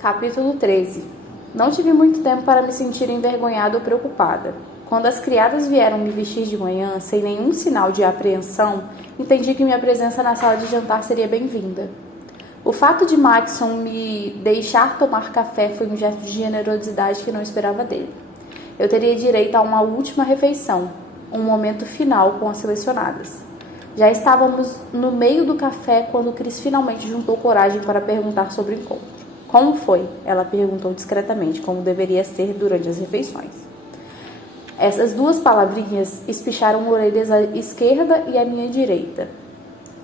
Capítulo 13. Não tive muito tempo para me sentir envergonhada ou preocupada. Quando as criadas vieram me vestir de manhã, sem nenhum sinal de apreensão, entendi que minha presença na sala de jantar seria bem-vinda. O fato de Maxson me deixar tomar café foi um gesto de generosidade que não esperava dele. Eu teria direito a uma última refeição, um momento final com as selecionadas. Já estávamos no meio do café quando Cris finalmente juntou coragem para perguntar sobre o encontro. Como foi? Ela perguntou discretamente, como deveria ser durante as refeições. Essas duas palavrinhas espicharam orelhas à esquerda e à minha direita.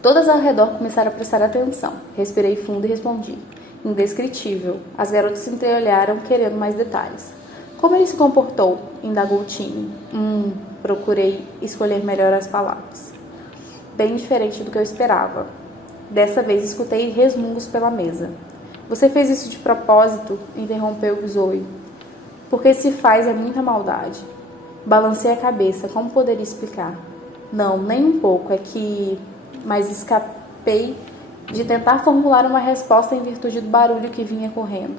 Todas ao redor começaram a prestar atenção. Respirei fundo e respondi. Indescritível. As garotas se entreolharam, querendo mais detalhes. Como ele se comportou? Indagou Tini. Procurei escolher melhor as palavras. Bem diferente do que eu esperava. Dessa vez escutei resmungos pela mesa. Você fez isso de propósito? Interrompeu Zoe. Porque se faz é muita maldade. Balancei a cabeça. Como poderia explicar? Não, nem um pouco. É que... Mas escapei de tentar formular uma resposta em virtude do barulho que vinha correndo.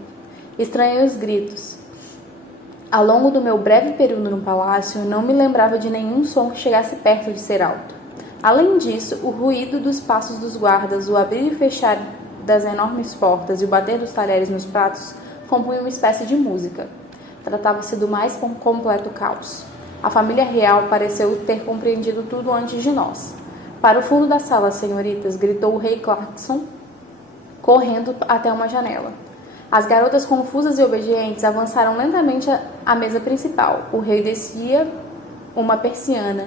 Estranhei os gritos. Ao longo do meu breve período no palácio, não me lembrava de nenhum som que chegasse perto de ser alto. Além disso, o ruído dos passos dos guardas, o abrir e fechar das enormes portas e o bater dos talheres nos pratos compunham uma espécie de música. Tratava-se do mais completo caos. A família real pareceu ter compreendido tudo antes de nós. Para o fundo da sala, senhoritas, gritou o rei Clarkson, correndo até uma janela. As garotas confusas e obedientes avançaram lentamente à mesa principal. O rei descia uma persiana,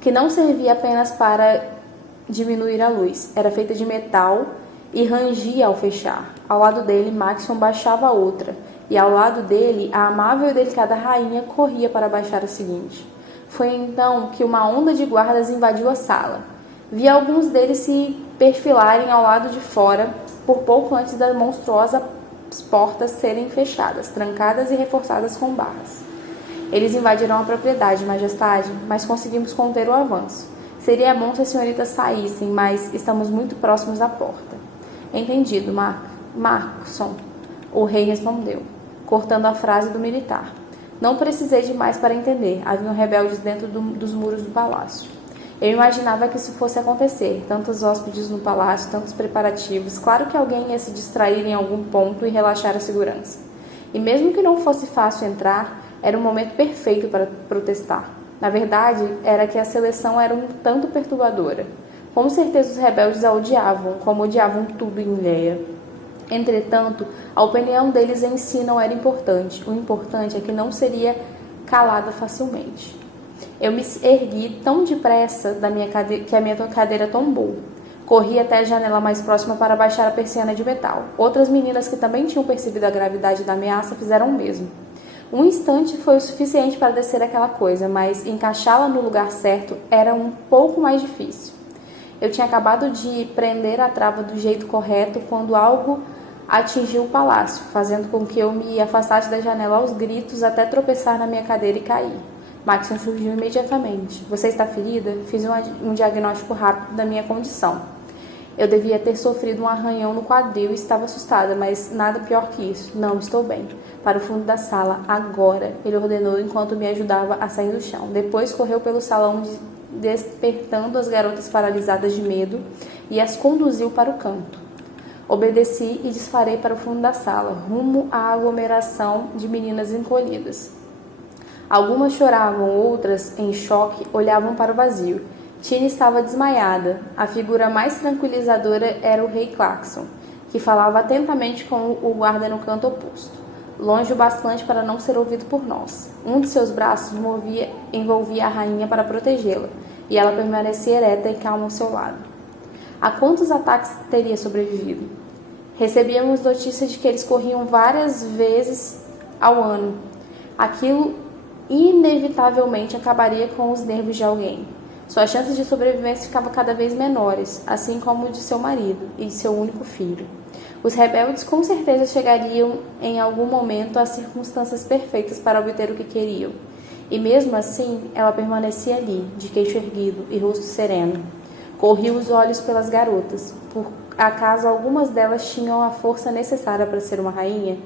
que não servia apenas para diminuir a luz. Era feita de metal e rangia ao fechar. Ao lado dele, Maxson baixava outra, e ao lado dele, a amável e delicada rainha corria para baixar a seguinte. Foi então que uma onda de guardas invadiu a sala. Vi alguns deles se perfilarem ao lado de fora, por pouco antes das monstruosas portas serem fechadas, trancadas e reforçadas com barras. Eles invadiram a propriedade, majestade, mas conseguimos conter o avanço. Seria bom se as senhoritas saíssem, mas estamos muito próximos da porta. Entendido, Maxson, o rei respondeu, cortando a frase do militar. Não precisei de mais para entender. Haviam rebeldes dentro dos muros do palácio. Eu imaginava que isso fosse acontecer. Tantos hóspedes no palácio, tantos preparativos. Claro que alguém ia se distrair em algum ponto e relaxar a segurança. E mesmo que não fosse fácil entrar, era o momento perfeito para protestar. Na verdade, era que a seleção era um tanto perturbadora. Com certeza os rebeldes a odiavam, como odiavam tudo em Leia. Entretanto, a opinião deles em si não era importante. O importante é que não seria calada facilmente. Eu me ergui tão depressa que a minha cadeira tombou. Corri até a janela mais próxima para baixar a persiana de metal. Outras meninas que também tinham percebido a gravidade da ameaça fizeram o mesmo. Um instante foi o suficiente para descer aquela coisa, mas encaixá-la no lugar certo era um pouco mais difícil. Eu tinha acabado de prender a trava do jeito correto quando algo atingiu o palácio, fazendo com que eu me afastasse da janela aos gritos até tropeçar na minha cadeira e cair. Maxson surgiu imediatamente. Você está ferida? Fiz um diagnóstico rápido da minha condição. Eu devia ter sofrido um arranhão no quadril e estava assustada, mas nada pior que isso. Não, estou bem. Para o fundo da sala, agora, ele ordenou enquanto me ajudava a sair do chão. Depois correu pelo salão despertando as garotas paralisadas de medo e as conduziu para o canto. Obedeci e disparei para o fundo da sala, rumo à aglomeração de meninas encolhidas. Algumas choravam, outras, em choque, olhavam para o vazio. Tini estava desmaiada. A figura mais tranquilizadora era o rei Clarkson, que falava atentamente com o guarda no canto oposto, longe o bastante para não ser ouvido por nós. Um de seus braços envolvia a rainha para protegê-la, e ela permanecia ereta e calma ao seu lado. A quantos ataques teria sobrevivido? Recebíamos notícia de que eles corriam várias vezes ao ano. Aquilo inevitavelmente acabaria com os nervos de alguém. Suas chances de sobrevivência ficavam cada vez menores, assim como de seu marido e de seu único filho. Os rebeldes com certeza chegariam em algum momento às circunstâncias perfeitas para obter o que queriam. E mesmo assim, ela permanecia ali, de queixo erguido e rosto sereno. Corri os olhos pelas garotas, por Acaso algumas delas tinham a força necessária para ser uma rainha?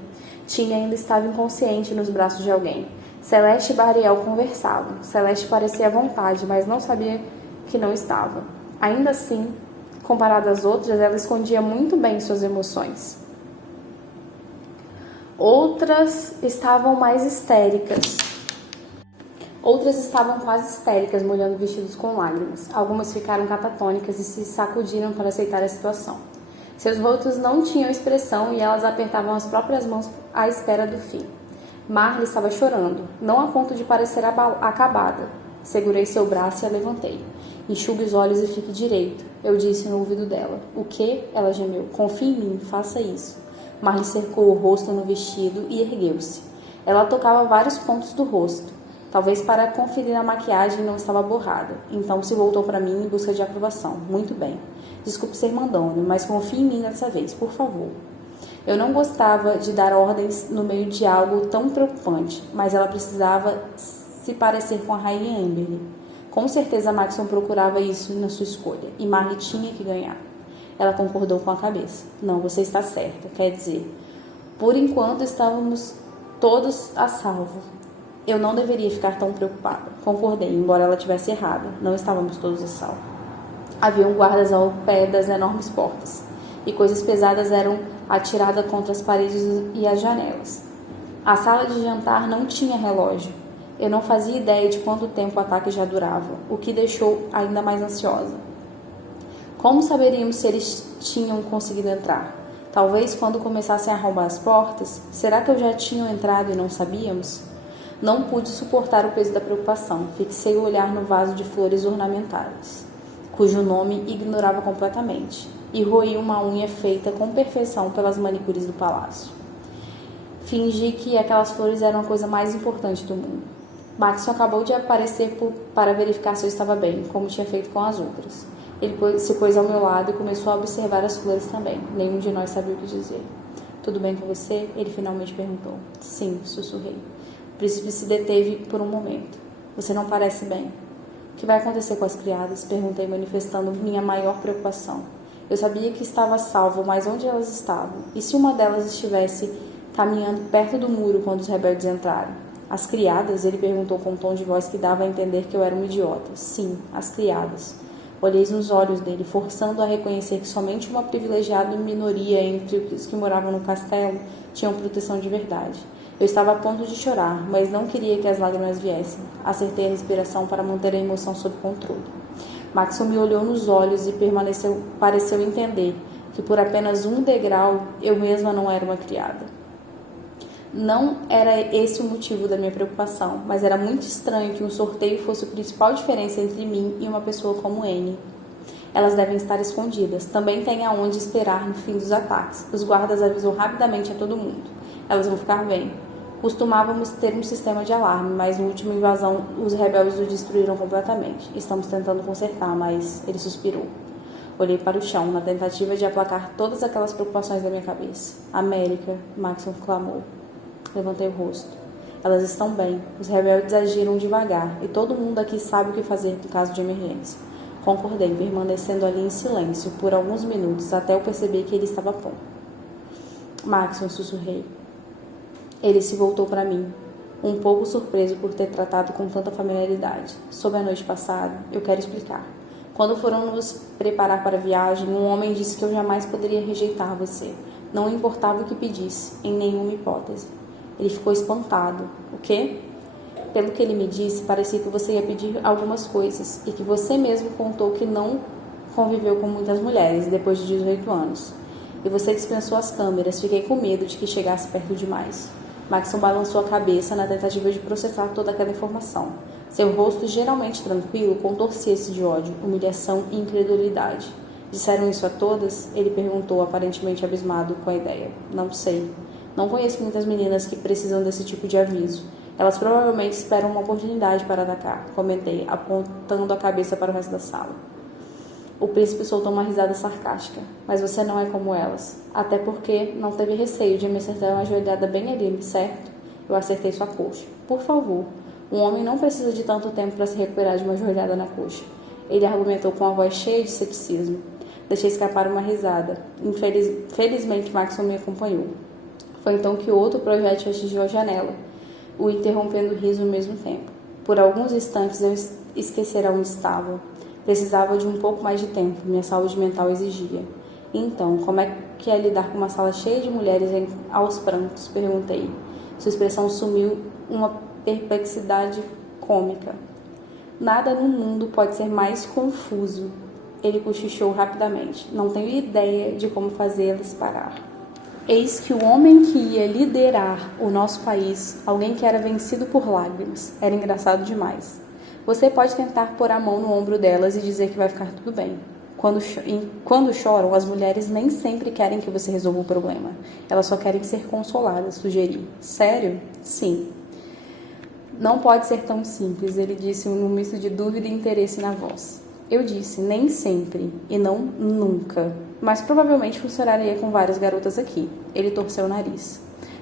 Tinha ainda estava inconsciente nos braços de alguém. Celeste e Bariel conversavam. Celeste parecia à vontade, mas não sabia que não estava. Ainda assim, comparada às outras, ela escondia muito bem suas emoções. Outras estavam mais histéricas. Outras estavam quase histéricas, molhando vestidos com lágrimas. Algumas ficaram catatônicas e se sacudiram para aceitar a situação. Seus rostos não tinham expressão e elas apertavam as próprias mãos à espera do fim. Marley estava chorando, não a ponto de parecer acabada. Segurei seu braço e a levantei. Enxugue os olhos e fique direito, eu disse no ouvido dela. O quê? Ela gemeu. Confie em mim, faça isso. Marley cercou o rosto no vestido e ergueu-se. Ela tocava vários pontos do rosto. Talvez para conferir a maquiagem não estava borrada. Então se voltou para mim em busca de aprovação. Muito bem. Desculpe ser mandona, mas confie em mim dessa vez, por favor. Eu não gostava de dar ordens no meio de algo tão preocupante, mas ela precisava se parecer com a rainha Amberly. Com certeza Maxon procurava isso na sua escolha, e Marley tinha que ganhar. Ela concordou com a cabeça. Não, você está certa, quer dizer, por enquanto estávamos todos a salvo. Eu não deveria ficar tão preocupada. Concordei, embora ela tivesse errada. Não estávamos todos a salvo. Haviam guardas ao pé das enormes portas, e coisas pesadas eram atiradas contra as paredes e as janelas. A sala de jantar não tinha relógio. Eu não fazia ideia de quanto tempo o ataque já durava, o que deixou ainda mais ansiosa. Como saberíamos se eles tinham conseguido entrar? Talvez quando começassem a arrombar as portas? Será que eu já tinham entrado e não sabíamos? Não pude suportar o peso da preocupação. Fixei o olhar no vaso de flores ornamentais, cujo nome ignorava completamente, e roí uma unha feita com perfeição pelas manicures do palácio. Fingi que aquelas flores eram a coisa mais importante do mundo. Maxon acabou de aparecer para verificar se eu estava bem, como tinha feito com as outras. Ele se pôs ao meu lado e começou a observar as flores também. Nenhum de nós sabia o que dizer. Tudo bem com você? Ele finalmente perguntou. Sim, sussurrei. O príncipe se deteve por um momento. Você não parece bem. O que vai acontecer com as criadas? Perguntei, manifestando minha maior preocupação. Eu sabia que estava salvo, mas onde elas estavam? E se uma delas estivesse caminhando perto do muro quando os rebeldes entraram? As criadas? Ele perguntou com um tom de voz que dava a entender que eu era um idiota. Sim, as criadas. Olhei nos olhos dele, forçando a reconhecer que somente uma privilegiada minoria entre os que moravam no castelo tinham proteção de verdade. Eu estava a ponto de chorar, mas não queria que as lágrimas viessem. Acertei a respiração para manter a emoção sob controle. Maxon me olhou nos olhos e pareceu entender que por apenas um degrau eu mesma não era uma criada. Não era esse o motivo da minha preocupação, mas era muito estranho que um sorteio fosse a principal diferença entre mim e uma pessoa como Anne. Elas devem estar escondidas. Também tem aonde esperar no fim dos ataques. Os guardas avisou rapidamente a todo mundo. Elas vão ficar bem. Costumávamos ter um sistema de alarme, mas na última invasão os rebeldes o destruíram completamente. Estamos tentando consertar, mas ele suspirou. Olhei para o chão, na tentativa de aplacar todas aquelas preocupações da minha cabeça. América, Maxon clamou. Levantei o rosto. Elas estão bem. Os rebeldes agiram devagar, e todo mundo aqui sabe o que fazer em caso de emergência. Concordei, permanecendo ali em silêncio por alguns minutos, até eu perceber que ele estava bom. Maxon, sussurrei. Ele se voltou para mim, um pouco surpreso por ter tratado com tanta familiaridade. Sobre a noite passada, eu quero explicar. Quando foram nos preparar para a viagem, um homem disse que eu jamais poderia rejeitar você. Não importava o que pedisse, em nenhuma hipótese. Ele ficou espantado. O quê? Pelo que ele me disse, parecia que você ia pedir algumas coisas e que você mesmo contou que não conviveu com muitas mulheres depois de 18 anos. E você dispensou as câmeras. Fiquei com medo de que chegasse perto demais. Maxon balançou a cabeça na tentativa de processar toda aquela informação. Seu rosto, geralmente tranquilo, contorcia-se de ódio, humilhação e incredulidade. Disseram isso a todas? Ele perguntou, aparentemente abismado com a ideia. Não sei. Não conheço muitas meninas que precisam desse tipo de aviso. Elas provavelmente esperam uma oportunidade para atacar, comentei, apontando a cabeça para o resto da sala. O príncipe soltou uma risada sarcástica. Mas você não é como elas. Até porque não teve receio de me acertar uma joelhada bem ali, certo? Eu acertei sua coxa. Por favor, um homem não precisa de tanto tempo para se recuperar de uma joelhada na coxa. Ele argumentou com a voz cheia de ceticismo. Deixei escapar uma risada. Felizmente, Maxon me acompanhou. Foi então que outro projétil atingiu a janela, o interrompendo o riso ao mesmo tempo. Por alguns instantes eu esquecera onde estava. Precisava de um pouco mais de tempo, minha saúde mental exigia. Então, como é que é lidar com uma sala cheia de mulheres aos prantos? Perguntei. Sua expressão sumiu uma perplexidade cômica. Nada no mundo pode ser mais confuso. Ele cochichou rapidamente. Não tenho ideia de como fazê-las parar. Eis que o homem que ia liderar o nosso país, alguém que era vencido por lágrimas, era engraçado demais. Você pode tentar pôr a mão no ombro delas e dizer que vai ficar tudo bem. Quando choram, as mulheres nem sempre querem que você resolva o problema. Elas só querem ser consoladas, sugeri. Sério? Sim. Não pode ser tão simples, ele disse num misto de dúvida e interesse na voz. Eu disse, nem sempre, e não nunca, mas provavelmente funcionaria com várias garotas aqui. Ele torceu o nariz.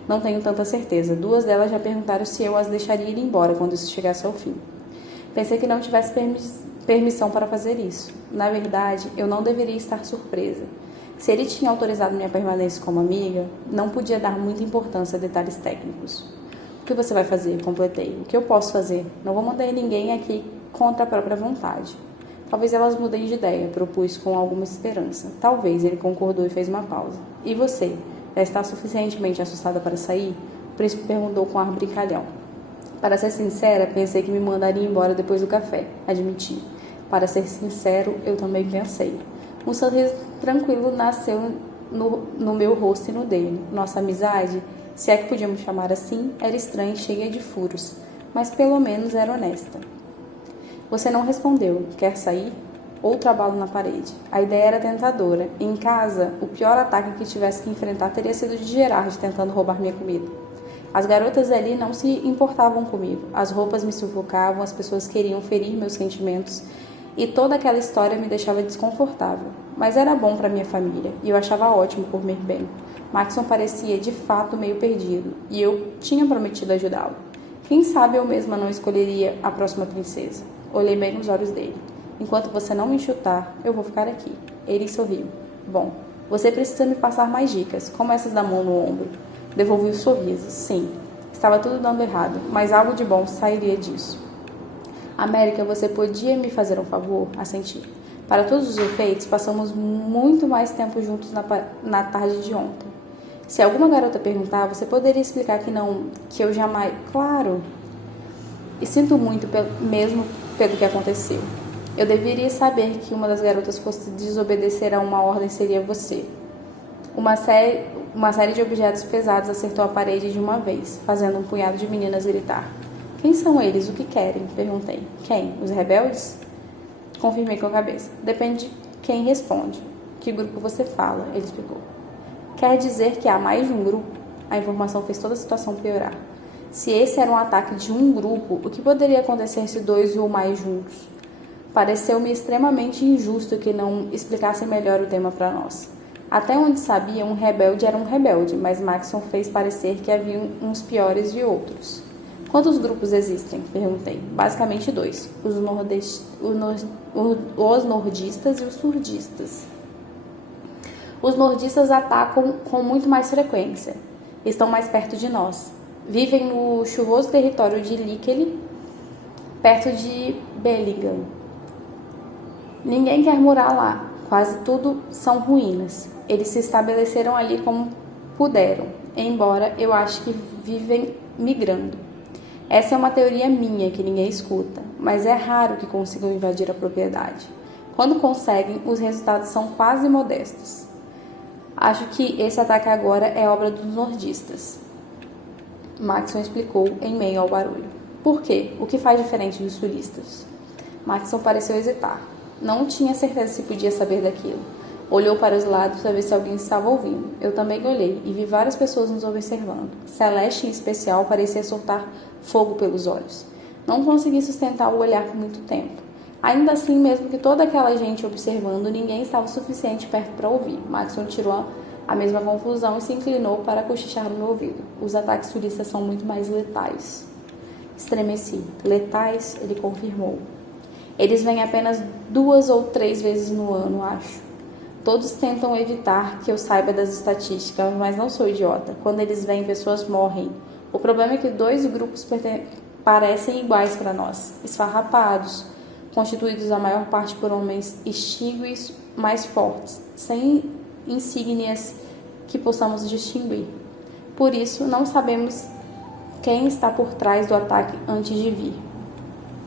Não tenho tanta certeza. 2 delas já perguntaram se eu as deixaria ir embora quando isso chegasse ao fim. Pensei que não tivesse permissão para fazer isso. Na verdade, eu não deveria estar surpresa. Se ele tinha autorizado minha permanência como amiga, não podia dar muita importância a detalhes técnicos. O que você vai fazer? Completei. O que eu posso fazer? Não vou mandar ninguém aqui contra a própria vontade. Talvez elas mudem de ideia, propus com alguma esperança. Talvez, ele concordou e fez uma pausa. E você? Já está suficientemente assustada para sair? O príncipe perguntou com ar brincalhão. Para ser sincera, pensei que me mandaria embora depois do café, admiti. Para ser sincero, eu também pensei. Um sorriso tranquilo nasceu no meu rosto e no dele. Nossa amizade, se é que podíamos chamar assim, era estranha e cheia de furos, mas pelo menos era honesta. Você não respondeu. Quer sair? Outro abalo na parede. A ideia era tentadora. Em casa, o pior ataque que tivesse que enfrentar teria sido de Gerard tentando roubar minha comida. As garotas ali não se importavam comigo. As roupas me sufocavam, as pessoas queriam ferir meus sentimentos e toda aquela história me deixava desconfortável. Mas era bom para minha família e eu achava ótimo comer bem. Maxon parecia de fato meio perdido e eu tinha prometido ajudá-lo. Quem sabe eu mesma não escolheria a próxima princesa. Olhei bem nos olhos dele. Enquanto você não me chutar, eu vou ficar aqui. Ele sorriu. Bom, você precisa me passar mais dicas, como essas da mão no ombro. Devolvi o sorriso. Sim, estava tudo dando errado, mas algo de bom sairia disso. América, você podia me fazer um favor? Assenti. Para todos os efeitos, passamos muito mais tempo juntos na tarde de ontem. Se alguma garota perguntar, você poderia explicar que eu jamais... Claro. E sinto muito mesmo pelo que aconteceu. Eu deveria saber que uma das garotas fosse desobedecer a uma ordem seria você. Uma série de objetos pesados acertou a parede de uma vez, fazendo um punhado de meninas gritar. Quem são eles? O que querem? Perguntei. Quem? Os rebeldes? Confirmei com a cabeça. Depende de quem responde. Que grupo você fala? Ele explicou. Quer dizer que há mais de um grupo? A informação fez toda a situação piorar. Se esse era um ataque de um grupo, o que poderia acontecer se 2 ou mais juntos? Pareceu-me extremamente injusto que não explicassem melhor o tema para nós. Até onde sabia, um rebelde era um rebelde, mas Maxon fez parecer que havia uns piores de outros. Quantos grupos existem? Perguntei. Basicamente 2. Os nordistas e os surdistas. Os nordistas atacam com muito mais frequência. Estão mais perto de nós. Vivem no chuvoso território de Likely, perto de Bellingham. Ninguém quer morar lá. Quase tudo são ruínas. Eles se estabeleceram ali como puderam, embora eu ache que vivem migrando. Essa é uma teoria minha que ninguém escuta, mas é raro que consigam invadir a propriedade. Quando conseguem, os resultados são quase modestos. Acho que esse ataque agora é obra dos nordistas. Maxon explicou em meio ao barulho. Por quê? O que faz diferente dos turistas? Maxon pareceu hesitar. Não tinha certeza se podia saber daquilo. Olhou para os lados para ver se alguém estava ouvindo. Eu também olhei e vi várias pessoas nos observando. Celeste, em especial, parecia soltar fogo pelos olhos. Não consegui sustentar o olhar por muito tempo. Ainda assim, mesmo que toda aquela gente observando, ninguém estava o suficiente perto para ouvir. Maxon tirou a mesma conclusão e se inclinou para cochichar no meu ouvido. Os ataques turistas são muito mais letais. Estremeci. Letais? Ele confirmou. Eles vêm apenas 2 ou 3 vezes no ano, acho. Todos tentam evitar que eu saiba das estatísticas, mas não sou idiota. Quando eles veem, pessoas morrem. O problema é que dois grupos parecem iguais para nós, esfarrapados, constituídos a maior parte por homens extíguos mais fortes, sem insígnias que possamos distinguir. Por isso, não sabemos quem está por trás do ataque antes de vir.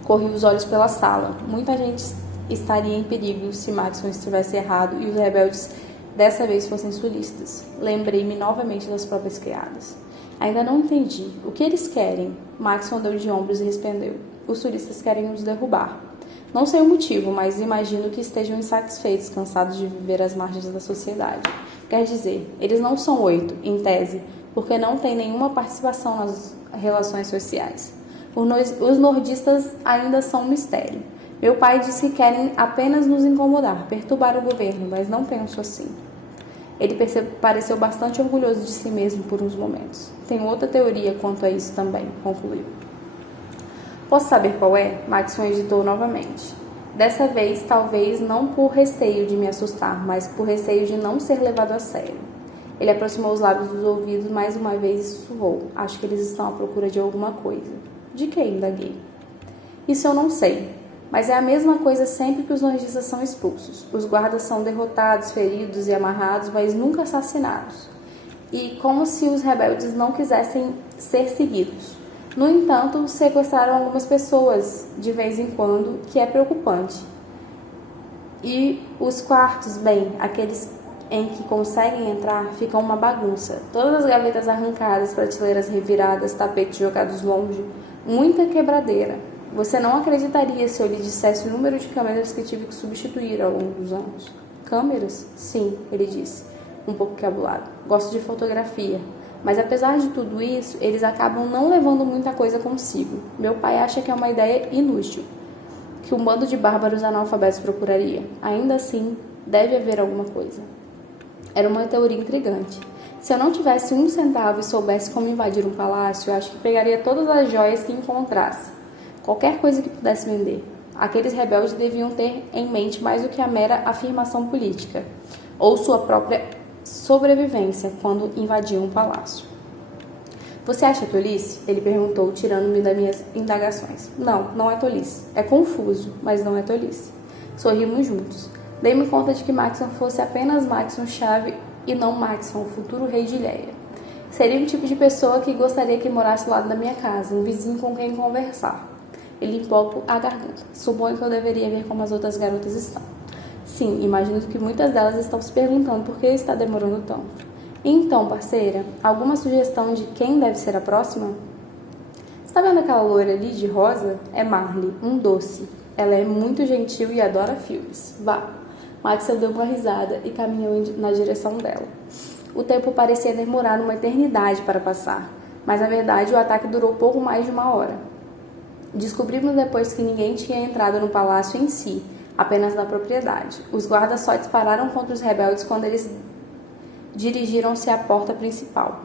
Corri os olhos pela sala. Muita gente estaria em perigo se Maxon estivesse errado e os rebeldes dessa vez fossem sulistas. Lembrei-me novamente das próprias criadas. Ainda não entendi. O que eles querem? Maxon deu de ombros e respondeu. Os sulistas querem nos derrubar. Não sei o motivo, mas imagino que estejam insatisfeitos, cansados de viver às margens da sociedade. Quer dizer, eles não são 8, em tese, porque não têm nenhuma participação nas relações sociais. Os nordistas ainda são um mistério. Meu pai diz que querem apenas nos incomodar, perturbar o governo, mas não penso assim. Ele pareceu bastante orgulhoso de si mesmo por uns momentos. Tenho outra teoria quanto a isso também, concluiu. Posso saber qual é? Maxon hesitou novamente. Dessa vez, talvez não por receio de me assustar, mas por receio de não ser levado a sério. Ele aproximou os lábios dos ouvidos mais uma vez e sussurrou. Acho que eles estão à procura de alguma coisa. De que? Indaguei. Isso eu não sei. Mas é a mesma coisa sempre que os nordistas são expulsos. Os guardas são derrotados, feridos e amarrados, mas nunca assassinados. E como se os rebeldes não quisessem ser seguidos. No entanto, sequestraram algumas pessoas de vez em quando, que é preocupante. E os quartos, bem, aqueles em que conseguem entrar, ficam uma bagunça. Todas as gavetas arrancadas, prateleiras reviradas, tapetes jogados longe, muita quebradeira. Você não acreditaria se eu lhe dissesse o número de câmeras que tive que substituir ao longo dos anos. Câmeras? Sim, ele disse, um pouco cabulado. Gosto de fotografia. Mas apesar de tudo isso, eles acabam não levando muita coisa consigo. Meu pai acha que é uma ideia inútil, que um bando de bárbaros analfabetos procuraria. Ainda assim, deve haver alguma coisa. Era uma teoria intrigante. Se eu não tivesse 1 centavo e soubesse como invadir um palácio, eu acho que pegaria todas as joias que encontrasse. Qualquer coisa que pudesse vender. Aqueles rebeldes deviam ter em mente mais do que a mera afirmação política, ou sua própria sobrevivência quando invadiam um palácio. Você acha tolice? Ele perguntou, tirando-me das minhas indagações. Não, não é tolice. É confuso, mas não é tolice. Sorrimos juntos. Dei-me conta de que Maxon fosse apenas Maxon Chave e não Maxon, o futuro rei de Ileia. Seria o tipo de pessoa que gostaria que morasse ao lado da minha casa, um vizinho com quem conversar. Ele limpou a garganta. Suponho que eu deveria ver como as outras garotas estão. Sim, imagino que muitas delas estão se perguntando por que está demorando tanto. Então, parceira, alguma sugestão de quem deve ser a próxima? Está vendo aquela loira ali de rosa? É Marley, um doce. Ela é muito gentil e adora filmes. Vá. Max deu uma risada e caminhou na direção dela. O tempo parecia demorar uma eternidade para passar, mas na verdade o ataque durou pouco mais de 1 hora. Descobrimos depois que ninguém tinha entrado no palácio em si, apenas na propriedade. Os guardas só dispararam contra os rebeldes quando eles dirigiram-se à porta principal.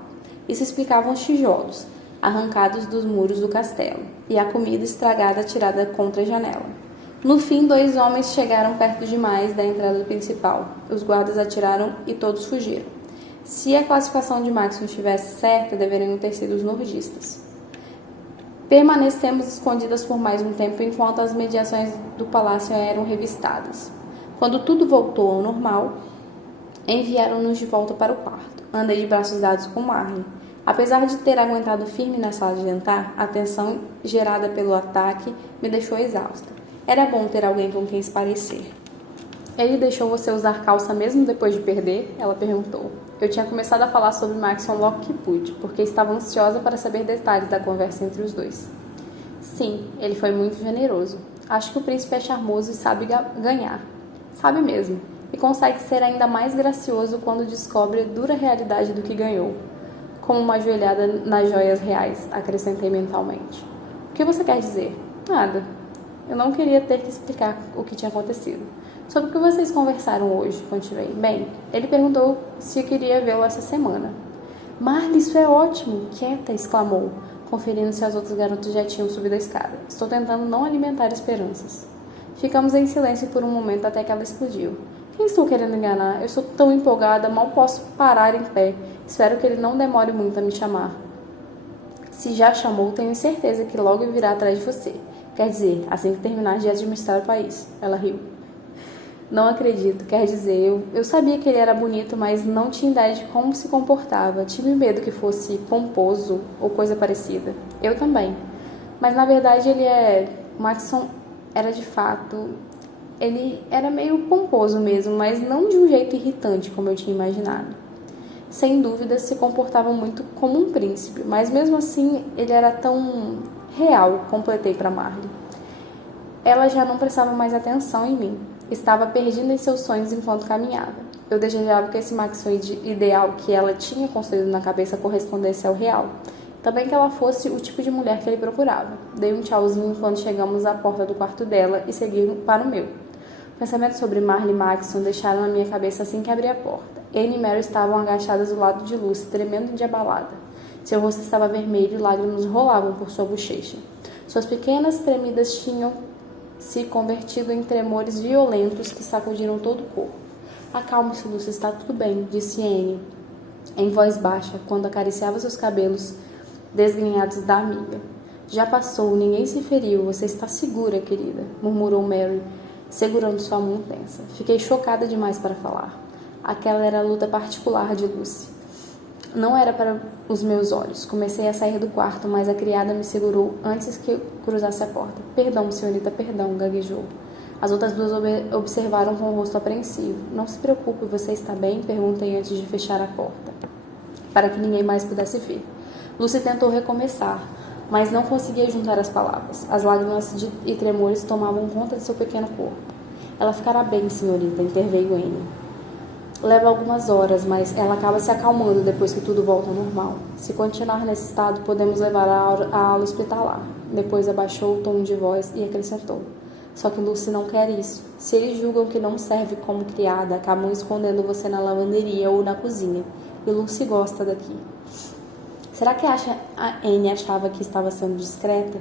Isso explicava os tijolos, arrancados dos muros do castelo, e a comida estragada tirada contra a janela. No fim, 2 homens chegaram perto demais da entrada principal. Os guardas atiraram e todos fugiram. Se a classificação de Maxon estivesse certa, deveriam ter sido os nordistas. Permanecemos escondidas por mais um tempo enquanto as mediações do palácio eram revistadas. Quando tudo voltou ao normal, enviaram-nos de volta para o quarto. Andei de braços dados com Marley. Apesar de ter aguentado firme na sala de jantar, a tensão gerada pelo ataque me deixou exausta. Era bom ter alguém com quem esparecer. Ele deixou você usar calça mesmo depois de perder? Ela perguntou. Eu tinha começado a falar sobre Maxon logo que pude, porque estava ansiosa para saber detalhes da conversa entre os dois. Sim, ele foi muito generoso. Acho que o príncipe é charmoso e sabe ganhar. Sabe mesmo. E consegue ser ainda mais gracioso quando descobre a dura realidade do que ganhou. Como uma joelhada nas joias reais, acrescentei mentalmente. O que você quer dizer? Nada. Eu não queria ter que explicar o que tinha acontecido. Sobre o que vocês conversaram hoje? Continuei. Bem, ele perguntou se eu queria vê-lo essa semana. Marley, isso é ótimo! Quieta! Exclamou, conferindo se as outras garotas já tinham subido a escada. Estou tentando não alimentar esperanças. Ficamos em silêncio por um momento até que ela explodiu. Quem estou querendo enganar? Eu sou tão empolgada, mal posso parar em pé. Espero que ele não demore muito a me chamar. Se já chamou, tenho certeza que logo virá atrás de você. Quer dizer, assim que terminar de administrar o país. Ela riu. Não acredito, quer dizer, eu sabia que ele era bonito, mas não tinha ideia de como se comportava. Tive medo que fosse pomposo ou coisa parecida. Eu também. Mas na verdade Maxson era de fato... Ele era meio pomposo mesmo, mas não de um jeito irritante como eu tinha imaginado. Sem dúvida se comportava muito como um príncipe, mas mesmo assim ele era tão real, completei para Marley. Ela já não prestava mais atenção em mim. Estava perdida em seus sonhos enquanto caminhava. Eu desejava que esse Maxson ideal que ela tinha construído na cabeça correspondesse ao real. Também que ela fosse o tipo de mulher que ele procurava. Dei um tchauzinho quando chegamos à porta do quarto dela e segui para o meu. Pensamentos sobre Marley e Maxson deixaram na minha cabeça assim que abri a porta. Anne e Mary estavam agachadas do lado de Lucy, tremendo de abalada. Seu rosto estava vermelho e lágrimas rolavam por sua bochecha. Suas pequenas tremidas tinham se convertido em tremores violentos que sacudiram todo o corpo. Acalme-se, Lucy, está tudo bem, disse Anne, em voz baixa, quando acariciava seus cabelos desgrenhados da amiga. Já passou, ninguém se feriu, você está segura, querida, murmurou Mary, segurando sua mão tensa. Fiquei chocada demais para falar. Aquela era a luta particular de Lucy. Não era para os meus olhos. Comecei a sair do quarto, mas a criada me segurou antes que eu cruzasse a porta. Perdão, senhorita, perdão, gaguejou. As outras duas observaram com o rosto apreensivo. Não se preocupe, você está bem? Perguntei antes de fechar a porta, para que ninguém mais pudesse ver. Lucy tentou recomeçar, mas não conseguia juntar as palavras. As lágrimas e tremores tomavam conta de seu pequeno corpo. Ela ficará bem, senhorita, interveio Anne. Leva algumas horas, mas ela acaba se acalmando depois que tudo volta ao normal. Se continuar nesse estado, podemos levar a ala hospitalar. Depois abaixou o tom de voz e acrescentou. Só que Lucy não quer isso. Se eles julgam que não serve como criada, acabam escondendo você na lavanderia ou na cozinha. E Lucy gosta daqui. Será que a Anne achava que estava sendo discreta?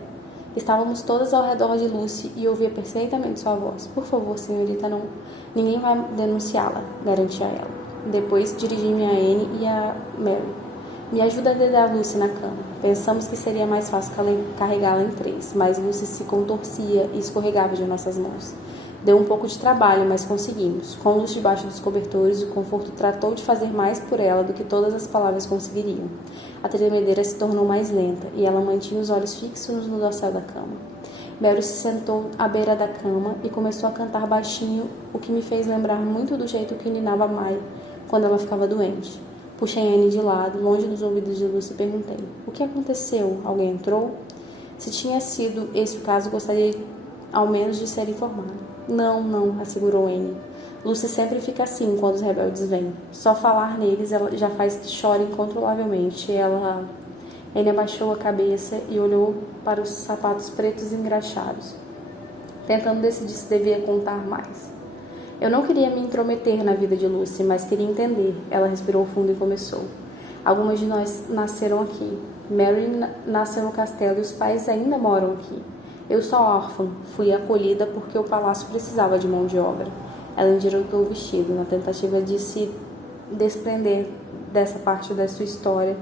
Estávamos todas ao redor de Lucy e ouvia perfeitamente sua voz. Por favor, senhorita, não. Ninguém vai denunciá-la, garantia ela. Depois dirigi-me a Anne e a Mary. Me ajuda a deitar Lucy na cama. Pensamos que seria mais fácil carregá-la em 3, mas Lucy se contorcia e escorregava de nossas mãos. Deu um pouco de trabalho, mas conseguimos. Com Lucy debaixo dos cobertores, o conforto tratou de fazer mais por ela do que todas as palavras conseguiriam. A tremedeira se tornou mais lenta, e ela mantinha os olhos fixos no dossel da cama. Mary se sentou à beira da cama e começou a cantar baixinho, o que me fez lembrar muito do jeito que ninava Mai quando ela ficava doente. Puxei Anne de lado, longe dos ouvidos de Lucy, e perguntei. O que aconteceu? Alguém entrou? Se tinha sido esse o caso, gostaria ao menos de ser informado. Não, assegurou Anne. Lucy sempre fica assim quando os rebeldes vêm. Só falar neles ela já faz que chore incontrolavelmente. Anne abaixou a cabeça e olhou para os sapatos pretos engraxados, tentando decidir se devia contar mais. Eu não queria me intrometer na vida de Lucy, mas queria entender. Ela respirou fundo e começou. Algumas de nós nasceram aqui. Mary nasceu no castelo e os pais ainda moram aqui. Eu sou órfã, fui acolhida porque o palácio precisava de mão de obra. Ela endireitou o vestido, na tentativa de se desprender dessa parte da sua história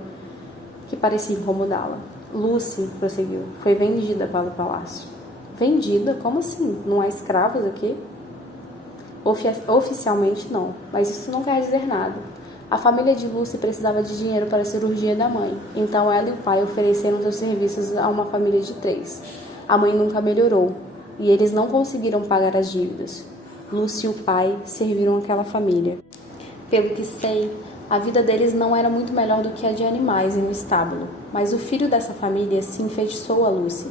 que parecia incomodá-la. Lucy, prosseguiu, foi vendida para o palácio. Vendida? Como assim? Não há escravos aqui? Oficialmente não, mas isso não quer dizer nada. A família de Lucy precisava de dinheiro para a cirurgia da mãe, então ela e o pai ofereceram seus serviços a uma família de 3. A mãe nunca melhorou, e eles não conseguiram pagar as dívidas. Lucy e o pai serviram aquela família. Pelo que sei, a vida deles não era muito melhor do que a de animais em um estábulo, mas o filho dessa família se enfeitiçou a Lucy.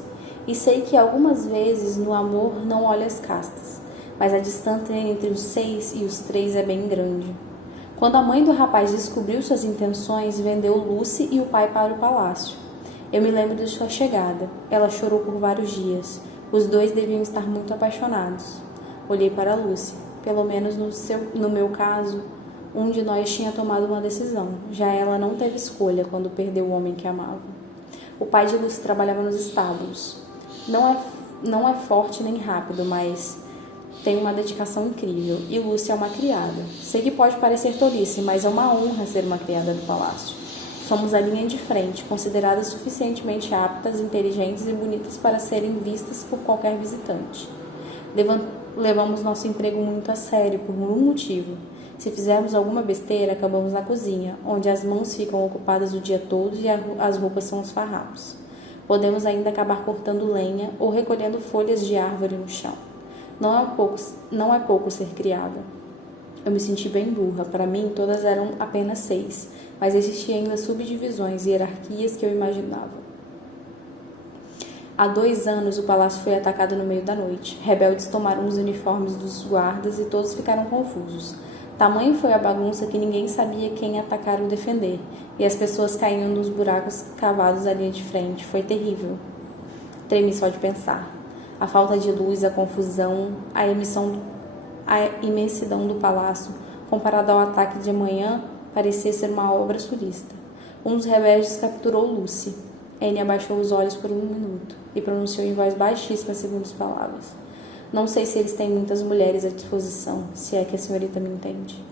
E sei que algumas vezes no amor não olha as castas, mas a distância entre os 6 e os 3 é bem grande. Quando a mãe do rapaz descobriu suas intenções, vendeu Lucy e o pai para o palácio. Eu me lembro de sua chegada. Ela chorou por vários dias. Os dois deviam estar muito apaixonados. Olhei para Lucy. Pelo menos no meu caso, um de nós tinha tomado uma decisão. Já ela não teve escolha quando perdeu o homem que amava. O pai de Lucy trabalhava nos estábulos. Não é forte nem rápido, mas tem uma dedicação incrível e Lucy é uma criada. Sei que pode parecer tolice, mas é uma honra ser uma criada do palácio. Somos a linha de frente, consideradas suficientemente aptas, inteligentes e bonitas para serem vistas por qualquer visitante. Levamos nosso emprego muito a sério por um motivo. Se fizermos alguma besteira, acabamos na cozinha, onde as mãos ficam ocupadas o dia todo e as roupas são os farrapos. Podemos ainda acabar cortando lenha ou recolhendo folhas de árvore no chão. Não é pouco ser criada. Eu me senti bem burra. Para mim, todas eram apenas 6, mas existiam ainda subdivisões e hierarquias que eu imaginava. Há 2 anos, o palácio foi atacado no meio da noite. Rebeldes tomaram os uniformes dos guardas e todos ficaram confusos. Tamanho foi a bagunça que ninguém sabia quem atacar ou defender, e as pessoas caíam nos buracos cavados à linha de frente. Foi terrível. Tremi só de pensar. A falta de luz, a confusão, a imensidão do palácio, comparado ao ataque de manhã, parecia ser uma obra surista. Um dos rebeldes capturou Lucy. Anne abaixou os olhos por um minuto e pronunciou em voz baixíssima as seguintes palavras. Não sei se eles têm muitas mulheres à disposição, se é que a senhorita me entende.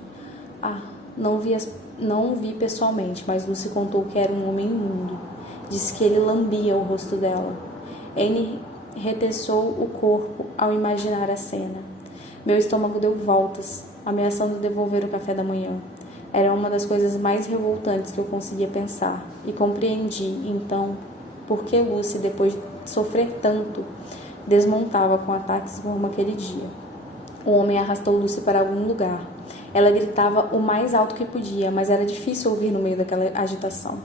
Não vi pessoalmente, mas Lucy contou que era um homem imundo. Disse que ele lambia o rosto dela. Anne reteçou o corpo ao imaginar a cena. Meu estômago deu voltas, ameaçando devolver o café da manhã. Era uma das coisas mais revoltantes que eu conseguia pensar, e compreendi, então, por que Lucy, depois de sofrer tanto, desmontava com ataques como aquele dia. O homem arrastou Lucy para algum lugar. Ela gritava o mais alto que podia, mas era difícil ouvir no meio daquela agitação.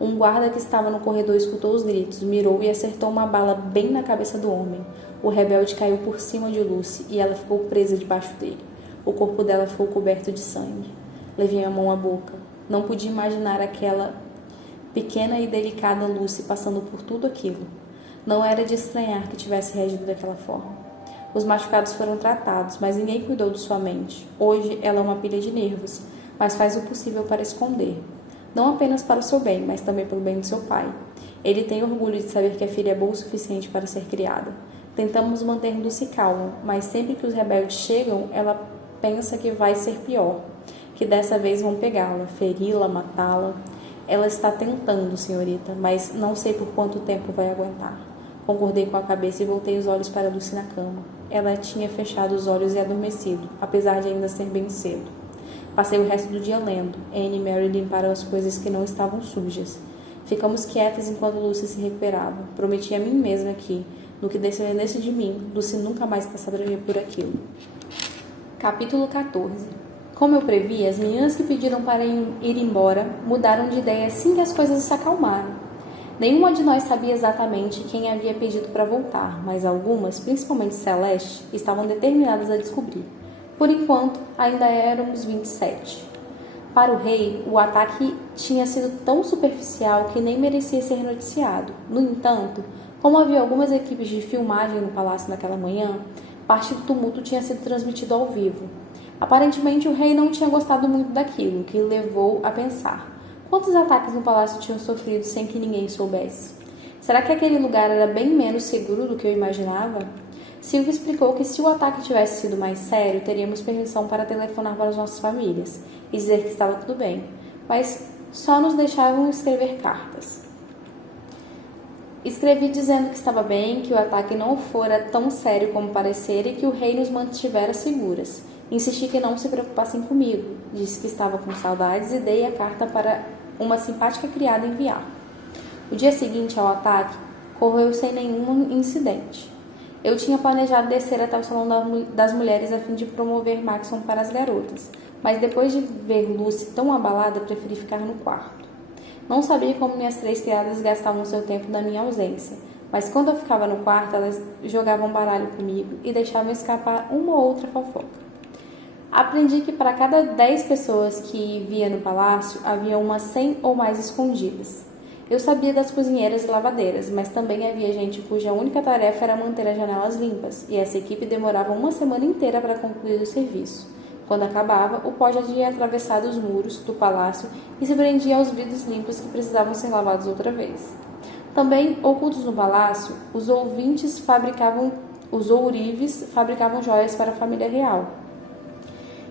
Um guarda que estava no corredor escutou os gritos, mirou e acertou uma bala bem na cabeça do homem. O rebelde caiu por cima de Lucy e ela ficou presa debaixo dele. O corpo dela ficou coberto de sangue. Levei a mão à boca. Não podia imaginar aquela pequena e delicada Lucy passando por tudo aquilo. Não era de estranhar que tivesse reagido daquela forma. Os machucados foram tratados, mas ninguém cuidou de sua mente. Hoje ela é uma pilha de nervos, mas faz o possível para esconder. Não apenas para o seu bem, mas também pelo bem do seu pai. Ele tem orgulho de saber que a filha é boa o suficiente para ser criada. Tentamos manter Lucy calma, mas sempre que os rebeldes chegam, ela pensa que vai ser pior, que dessa vez vão pegá-la, feri-la, matá-la. Ela está tentando, senhorita, mas não sei por quanto tempo vai aguentar. Concordei com a cabeça e voltei os olhos para Lucy na cama. Ela tinha fechado os olhos e adormecido, apesar de ainda ser bem cedo. Passei o resto do dia lendo. Anne e Mary limparam as coisas que não estavam sujas. Ficamos quietas enquanto Lucy se recuperava. Prometi a mim mesma que, no que dependesse de mim, Lucy nunca mais passaria por aquilo. Capítulo 14. Como eu previ, as meninas que pediram para ir embora mudaram de ideia assim que as coisas se acalmaram. Nenhuma de nós sabia exatamente quem havia pedido para voltar, mas algumas, principalmente Celeste, estavam determinadas a descobrir. Por enquanto, ainda éramos 27. Para o rei, o ataque tinha sido tão superficial que nem merecia ser noticiado. No entanto, como havia algumas equipes de filmagem no palácio naquela manhã, parte do tumulto tinha sido transmitido ao vivo. Aparentemente, o rei não tinha gostado muito daquilo, o que levou a pensar. Quantos ataques no palácio tinham sofrido sem que ninguém soubesse? Será que aquele lugar era bem menos seguro do que eu imaginava? Silvia explicou que se o ataque tivesse sido mais sério, teríamos permissão para telefonar para as nossas famílias e dizer que estava tudo bem, mas só nos deixavam escrever cartas. Escrevi dizendo que estava bem, que o ataque não fora tão sério como parecer e que o rei nos mantivera seguras. Insisti que não se preocupassem comigo. Disse que estava com saudades e dei a carta para uma simpática criada enviar. O dia seguinte ao ataque correu sem nenhum incidente. Eu tinha planejado descer até o salão das mulheres a fim de promover Maxon para as garotas, mas depois de ver Lucy tão abalada, preferi ficar no quarto. Não sabia como minhas 3 criadas gastavam seu tempo na minha ausência, mas quando eu ficava no quarto, elas jogavam baralho comigo e deixavam escapar uma ou outra fofoca. Aprendi que para cada 10 pessoas que via no palácio, havia umas 100 ou mais escondidas. Eu sabia das cozinheiras e lavadeiras, mas também havia gente cuja única tarefa era manter as janelas limpas, e essa equipe demorava uma semana inteira para concluir o serviço. Quando acabava, o pó já tinha atravessado os muros do palácio e se prendia aos vidros limpos que precisavam ser lavados outra vez. Também, ocultos no palácio, os ouvintes fabricavam Os ourives fabricavam joias para a família real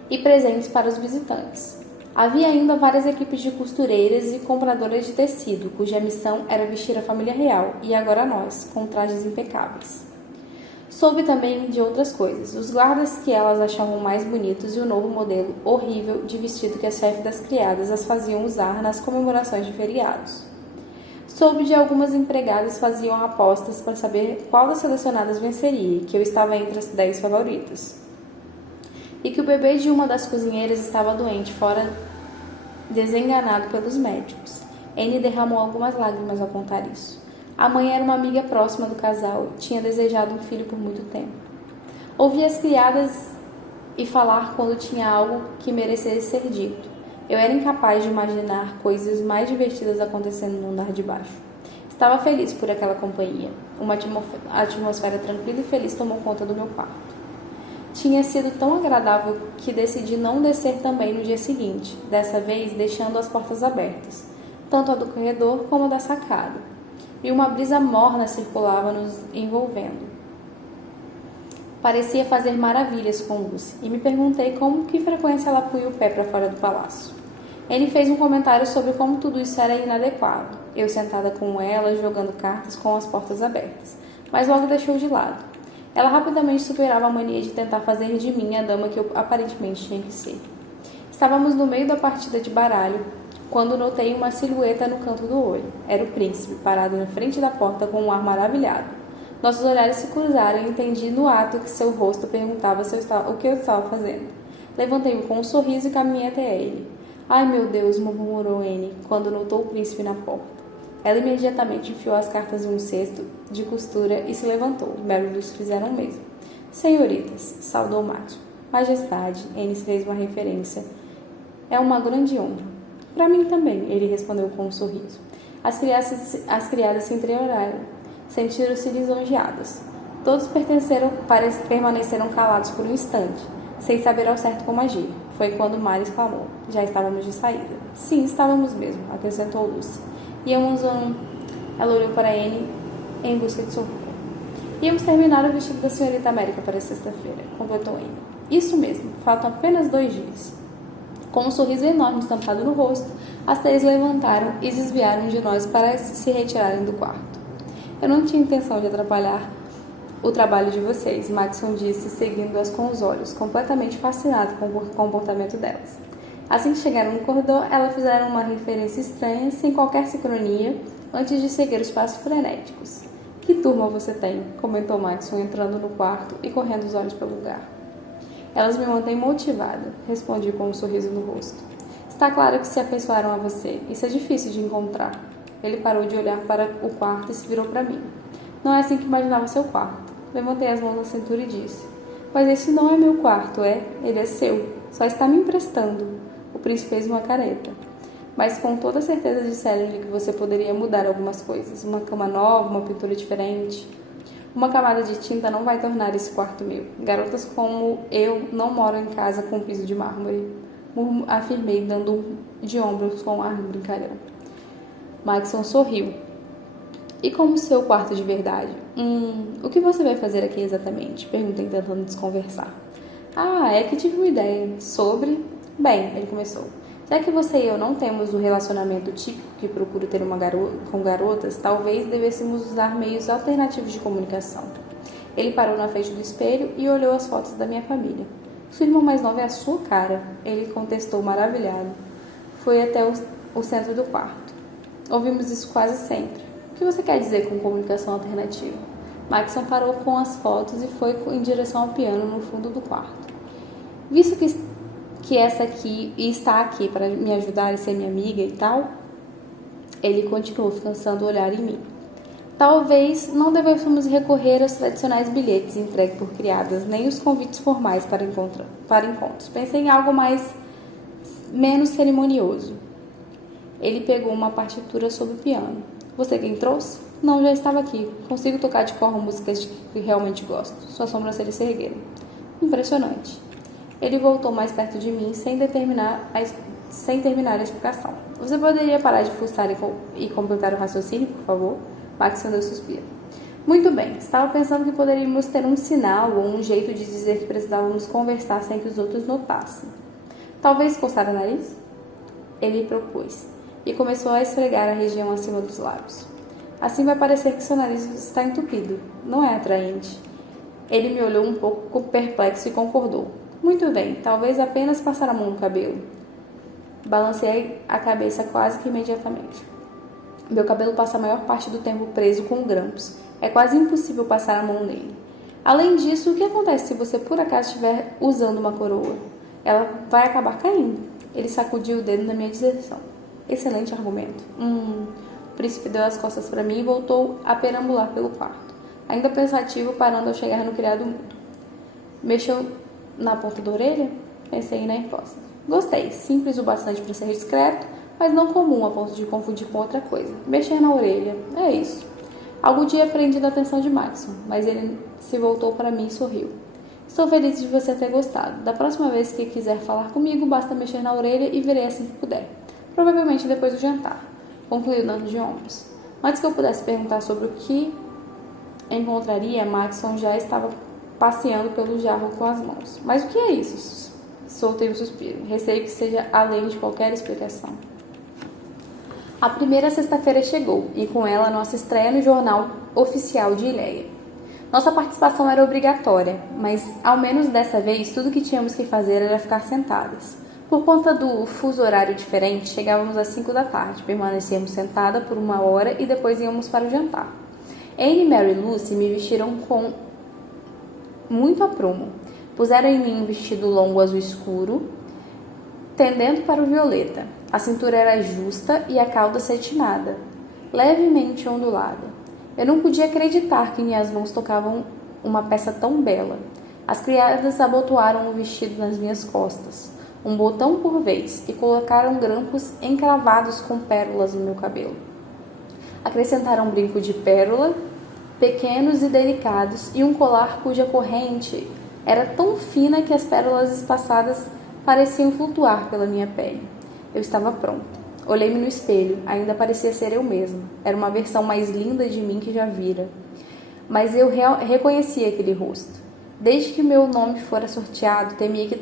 e presentes para os visitantes. Havia ainda várias equipes de costureiras e compradoras de tecido, cuja missão era vestir a família real, e agora nós, com trajes impecáveis. Soube também de outras coisas, os guardas que elas achavam mais bonitos e o novo modelo horrível de vestido que a chefe das criadas as faziam usar nas comemorações de feriados. Soube de algumas empregadas faziam apostas para saber qual das selecionadas venceria, que eu estava entre as 10 favoritas. E que o bebê de uma das cozinheiras estava doente, fora desenganado pelos médicos. Anne derramou algumas lágrimas ao contar isso. A mãe era uma amiga próxima do casal e tinha desejado um filho por muito tempo. Ouvi as criadas e falar quando tinha algo que merecesse ser dito. Eu era incapaz de imaginar coisas mais divertidas acontecendo no andar de baixo. Estava feliz por aquela companhia. Uma atmosfera tranquila e feliz tomou conta do meu quarto. Tinha sido tão agradável que decidi não descer também no dia seguinte, dessa vez deixando as portas abertas, tanto a do corredor como a da sacada. E uma brisa morna circulava nos envolvendo. Parecia fazer maravilhas com Lucy, e me perguntei com que frequência ela punha o pé para fora do palácio. Ele fez um comentário sobre como tudo isso era inadequado, eu sentada com ela, jogando cartas com as portas abertas, mas logo deixou de lado. Ela rapidamente superava a mania de tentar fazer de mim a dama que eu aparentemente tinha que ser. Estávamos no meio da partida de baralho, quando notei uma silhueta no canto do olho. Era o príncipe, parado na frente da porta com um ar maravilhado. Nossos olhares se cruzaram e entendi no ato que seu rosto perguntava o que eu estava fazendo. Levantei-me com um sorriso e caminhei até ele. Ai, meu Deus, murmurou Anne, quando notou o príncipe na porta. Ela imediatamente enfiou as cartas em um cesto de costura e se levantou. Mary e Lucy fizeram o mesmo. Senhoritas, saudou Max. Majestade, Anne fez uma referência. É uma grande honra. Para mim também, ele respondeu com um sorriso. As criadas se entreolharam, sentiram-se lisonjeadas. Todos permaneceram calados por um instante, sem saber ao certo como agir. Foi quando Mary exclamou. Já estávamos de saída. Sim, estávamos mesmo, acrescentou Lucy. Ela olhou para Anne em busca de socorro. Íamos terminar o vestido da senhorita América para sexta-feira, completou Anne. Isso mesmo, faltam apenas 2 dias. Com um sorriso enorme estampado no rosto, as 3 levantaram e desviaram de nós para se retirarem do quarto. Eu não tinha intenção de atrapalhar o trabalho de vocês, Maxon disse, seguindo-as com os olhos, completamente fascinado com o comportamento delas. Assim que chegaram no corredor, elas fizeram uma referência estranha, sem qualquer sincronia, antes de seguir os passos frenéticos. Que turma você tem? Comentou Maxon, entrando no quarto e correndo os olhos pelo lugar. Elas me mantêm motivada, respondi com um sorriso no rosto. Está claro que se afeiçoaram a você. Isso é difícil de encontrar. Ele parou de olhar para o quarto e se virou para mim. Não é assim que imaginava seu quarto. Levantei as mãos na cintura e disse. Mas esse não é meu quarto, é? Ele é seu. Só está me emprestando. O príncipe fez uma careta. Mas com toda certeza disseram-lhe que você poderia mudar algumas coisas. Uma cama nova, uma pintura diferente. Uma camada de tinta não vai tornar esse quarto meu. Garotas como eu não moram em casa com piso de mármore. Afirmei, dando de ombros com um ar brincalhão. Maxon sorriu. E como seu quarto de verdade? O que você vai fazer aqui exatamente? Perguntei, tentando desconversar. É que tive uma ideia. Sobre? Bem, ele começou. Já que você e eu não temos o relacionamento típico que procuro ter com garotas, talvez devêssemos usar meios alternativos de comunicação. Ele parou na frente do espelho e olhou as fotos da minha família. Sua irmã mais nova é a sua cara, ele contestou maravilhado. Foi até o centro do quarto. Ouvimos isso quase sempre. O que você quer dizer com comunicação alternativa? Maxon parou com as fotos e foi em direção ao piano no fundo do quarto. Visto que essa aqui está aqui para me ajudar e ser minha amiga e tal, ele continuou fixando o olhar em mim. Talvez não devêssemos recorrer aos tradicionais bilhetes entregues por criadas, nem os convites formais para encontros. Pensei em algo menos cerimonioso. Ele pegou uma partitura sobre o piano. Você quem trouxe? Não, já estava aqui. Consigo tocar de cor músicas que realmente gosto. Suas sobrancelhas se ergueram. Impressionante. Ele voltou mais perto de mim sem terminar a explicação. Você poderia parar de fuçar e completar o raciocínio, por favor? Max deu suspiro. Muito bem, estava pensando que poderíamos ter um sinal ou um jeito de dizer que precisávamos conversar sem que os outros notassem. Talvez coçar o nariz? Ele propôs, e começou a esfregar a região acima dos lábios. Assim vai parecer que seu nariz está entupido. Não é atraente. Ele me olhou um pouco perplexo e concordou. Muito bem, talvez apenas passar a mão no cabelo. Balancei a cabeça quase que imediatamente. Meu cabelo passa a maior parte do tempo preso com grampos. É quase impossível passar a mão nele. Além disso, o que acontece se você por acaso estiver usando uma coroa? Ela vai acabar caindo. Ele sacudiu o dedo na minha direção. Excelente argumento. O príncipe deu as costas para mim e voltou a perambular pelo quarto, ainda pensativo, parando ao chegar no criado mudo. Mexeu na ponta da orelha? Pensei na hipótese. Gostei, simples o bastante para ser discreto, mas não comum a ponto de confundir com outra coisa. Mexer na orelha, é isso. Algum dia aprendi da atenção de Maxon, mas ele se voltou para mim e sorriu. Estou feliz de você ter gostado. Da próxima vez que quiser falar comigo, basta mexer na orelha e verei assim que puder. Provavelmente depois do jantar. Concluiu dando de ombros. Antes que eu pudesse perguntar sobre o que encontraria, Maxon já estava passeando pelo jarro com as mãos. Mas o que é isso? Soltei um suspiro. Receio que seja além de qualquer explicação. A primeira sexta-feira chegou, e com ela a nossa estreia no jornal oficial de Ileia. Nossa participação era obrigatória, mas ao menos dessa vez tudo que tínhamos que fazer era ficar sentadas. Por conta do fuso horário diferente, chegávamos às 5 da tarde, permanecíamos sentada por 1 hora e depois íamos para o jantar. Anne, Mary e Lucy me vestiram com muito aprumo. Puseram em mim um vestido longo azul escuro, tendendo para o violeta. A cintura era justa e a cauda cetinada, levemente ondulada. Eu não podia acreditar que minhas mãos tocavam uma peça tão bela. As criadas abotoaram o vestido nas minhas costas, um botão por vez, e colocaram grampos encravados com pérolas no meu cabelo. Acrescentaram um brinco de pérola, pequenos e delicados, e um colar cuja corrente era tão fina que as pérolas espaçadas pareciam flutuar pela minha pele. Eu estava pronta. Olhei-me no espelho, ainda parecia ser eu mesma. Era uma versão mais linda de mim que já vira. Mas eu reconhecia aquele rosto. Desde que meu nome fora sorteado, temia que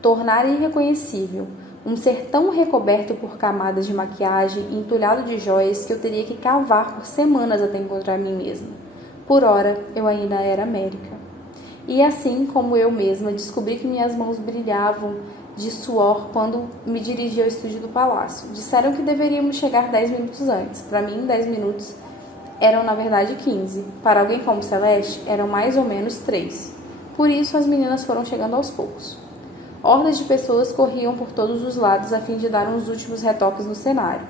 tornar irreconhecível. Um ser tão recoberto por camadas de maquiagem e entulhado de joias que eu teria que cavar por semanas até encontrar mim mesma. Por ora, eu ainda era América. E assim como eu mesma, descobri que minhas mãos brilhavam de suor quando me dirigi ao estúdio do palácio. Disseram que deveríamos chegar 10 minutos antes. Para mim, 10 minutos eram, na verdade, 15. Para alguém como Celeste, eram mais ou menos 3. Por isso, as meninas foram chegando aos poucos. Hordas de pessoas corriam por todos os lados a fim de dar uns últimos retoques no cenário,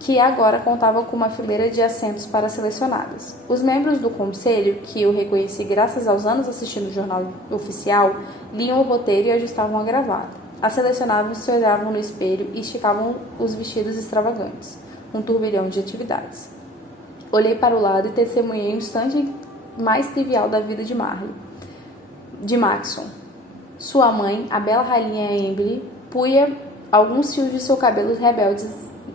que agora contava com uma fileira de assentos para selecionadas. Os membros do conselho, que eu reconheci graças aos anos assistindo o jornal oficial, liam o roteiro e ajustavam a gravata. As selecionadas se olhavam no espelho e esticavam os vestidos extravagantes, um turbilhão de atividades. Olhei para o lado e testemunhei um instante mais trivial da vida de Maxon. Sua mãe, a bela rainha Emily, punha alguns fios de seus cabelos rebeldes